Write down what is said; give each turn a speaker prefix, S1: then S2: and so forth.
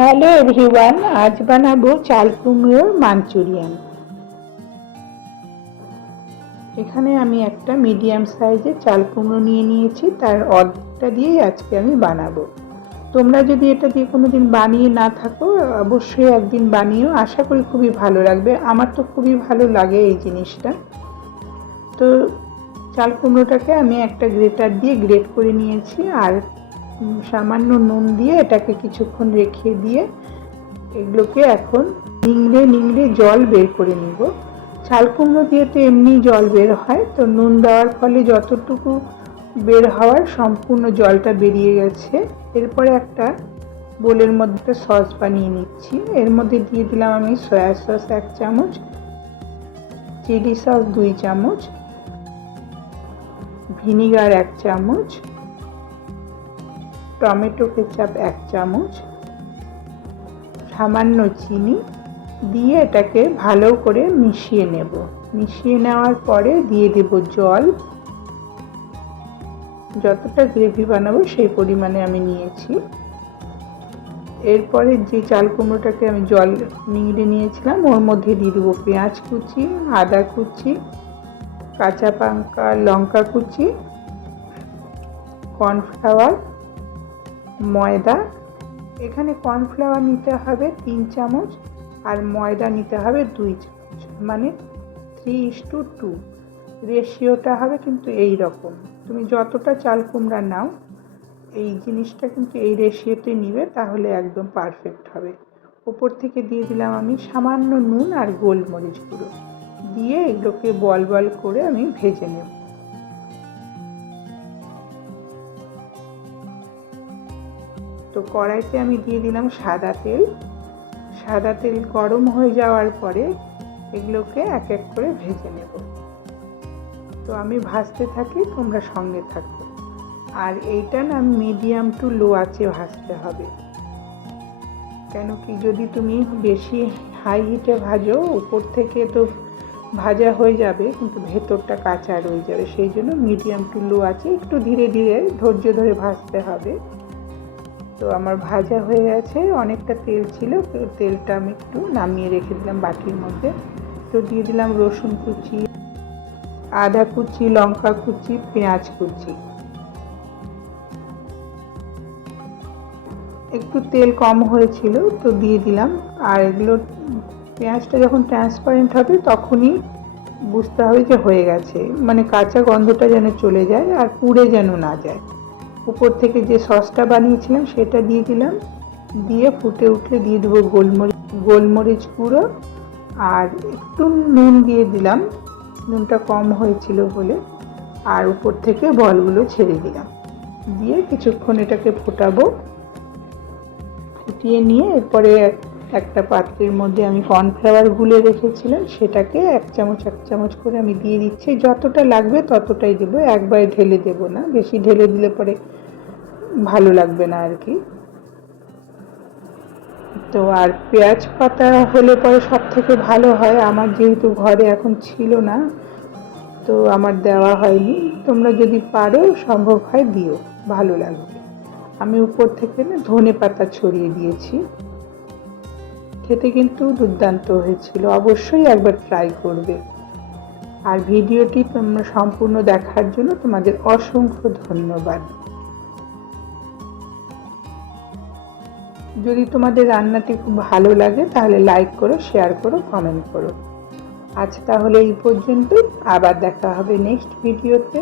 S1: Hello everyone আজ বানাবো চাল কুমড়োর মাঞ্চুরিয়ান। এখানে আমি একটা মিডিয়াম সাইজের চাল কুমড়ো নিয়ে নিয়েছি, তার অর্ধেকটা দিয়েই আজকে আমি বানাবো। তোমরা যদি এটা দিয়ে কোনো দিন বানিয়ে না থাকো, অবশ্যই একদিন বানিয়েও আশা করি খুবই ভালো লাগবে, আমার তো খুবই ভালো লাগে এই জিনিসটা। তো চাল কুমড়োটাকে আমি একটা গ্রেটার দিয়ে গ্রেট করে নিয়েছি, আর সামান্য নুন দিয়ে এটাকে কিছুক্ষণ রেখে দিয়ে এগুলোকে এখন নিংড়ে নিংড়ে জল বের করে নিব। চাল কুমড়ো দিয়ে তো এমনি জল বের হয়, তো নুন দেওয়ার ফলে যতটুকু বের হওয়ার সম্পূর্ণ জলটা বেরিয়ে গেছে। এরপরে একটা বোলের মধ্যে সস বানিয়ে নিচ্ছি। এর মধ্যে দিয়ে দিলাম আমি সয়া সস এক চামচ, চিলি সস দুই চামচ, ভিনিগার এক চামচ টমেটো কেচাপ এক চামচ, সামান্য চিনি দিয়ে এটাকে ভালো করে মিশিয়ে নেব। মিশিয়ে নেওয়ার পরে দিয়ে দেব জল। যতটা গ্রেভি বানাবো সেই পরিমাণে আমি নিয়েছি। এরপরে যে চাল কুমড়োটাকে আমি জল নিংড়ে নিয়েছিলাম, ওর মধ্যে দিয়ে দেবো পেঁয়াজ কুচি, আদা কুচি, কাঁচা পাঙ্কা লঙ্কা কুচি, কর্নফ্লাওয়ার ময়দা। এখানে কর্নফ্লাওয়ার নিতে হবে তিন চামচ আর ময়দা নিতে হবে দুই চামচ। মানে থ্রি ইস টু টু রেশিওটা হবে কিন্তু এই রকম তুমি যতটা চাল কুমড়া নাও, এই জিনিসটা কিন্তু এই রেশিওতে নিবে, তাহলে একদম পারফেক্ট হবে। ওপর থেকে দিয়ে দিলাম আমি সামান্য নুন আর গোলমরিচ গুঁড়ো। দিয়ে এগুলোকে বল বল করে আমি ভেজে নেব। তো কড়াইতে আমি দিয়ে দিলাম সাদা তেল। সাদা তেল গরম হয়ে যাওয়ার পরে এগুলোকে এক এক করে ভেজে নেব। তো আমি ভাজতে থাকি, তোমরা সঙ্গে থাকো। আর এইটা না মিডিয়াম টু লো আছে ভাজতে হবে। কেন কি যদি তুমি বেশি হাই হিটে ভাজো, উপর থেকে তো ভাজা হয়ে যাবে, কিন্তু ভেতরটা কাঁচা রয়ে যাবে। সেই জন্য মিডিয়াম টু লো আছে একটু ধীরে ধীরে ধৈর্য ধরে ভাজতে হবে। তো আমার ভাজা হয়ে গেছে। অনেকটা তেল ছিল তেলটা আমি একটু নামিয়ে রেখে দিলাম বাটির মধ্যে। তো দিয়ে দিলাম রসুন কুচি, আদা কুচি, লঙ্কা কুচি, পেঁয়াজ কুচি। একটু তেল কম হয়েছিল, তো দিয়ে দিলাম। আর এগুলো পেঁয়াজটা যখন ট্রান্সপারেন্ট হবে, তখনই বুঝতে হবে যে হয়ে গেছে। মানে কাঁচা গন্ধটা যেন চলে যায় আর পুড়ে যেন না যায়। উপর থেকে যে সসটা বানিয়েছিলাম, সেটা দিয়ে দিলাম। দিয়ে ফুটে উঠলে দিয়ে দেবো গোলমরিচ গোলমরিচ গুঁড়ো আর একটু নুন দিয়ে দিলাম। নুনটা কম হয়েছিল বলে আর উপর থেকে বলগুলো ছেড়ে দিলাম। দিয়ে কিছুক্ষণ এটাকে ফোটাবো। ফুটিয়ে নিয়ে এরপরে একটা পাত্রের মধ্যে আমি কর্নফ্লাওয়ার গুলে রেখেছিলাম, সেটাকে এক চামচ এক চামচ করে আমি দিয়ে দিচ্ছি। যতটা লাগবে ততটাই দেবো, একবারে ঢেলে দেবো না। বেশি ঢেলে দিলে পরে ভালো লাগবে না আর কি। তো আর পেঁয়াজ পাতা হলে পরে সব থেকে ভালো হয়, আমার যেহেতু ঘরে এখন ছিল না, তো আমার দেওয়া হয়নি। তোমরা যদি পারো, সম্ভব হয় দিও, ভালো লাগবে। আমি উপর থেকে না ধনে পাতা ছড়িয়ে দিয়েছি। খেতে কিন্তু দুর্দান্ত হয়েছিল। অবশ্যই একবার ট্রাই করবে। আর ভিডিওটি তোমরা সম্পূর্ণ দেখার জন্য তোমাদের অসংখ্য ধন্যবাদ। যদি তোমাদের রান্নাটি খুব ভালো লাগে, তাহলে লাইক করো শেয়ার করো কমেন্ট করো। আজ তাহলে এই পর্যন্তই। আবার দেখা হবে নেক্সট ভিডিওতে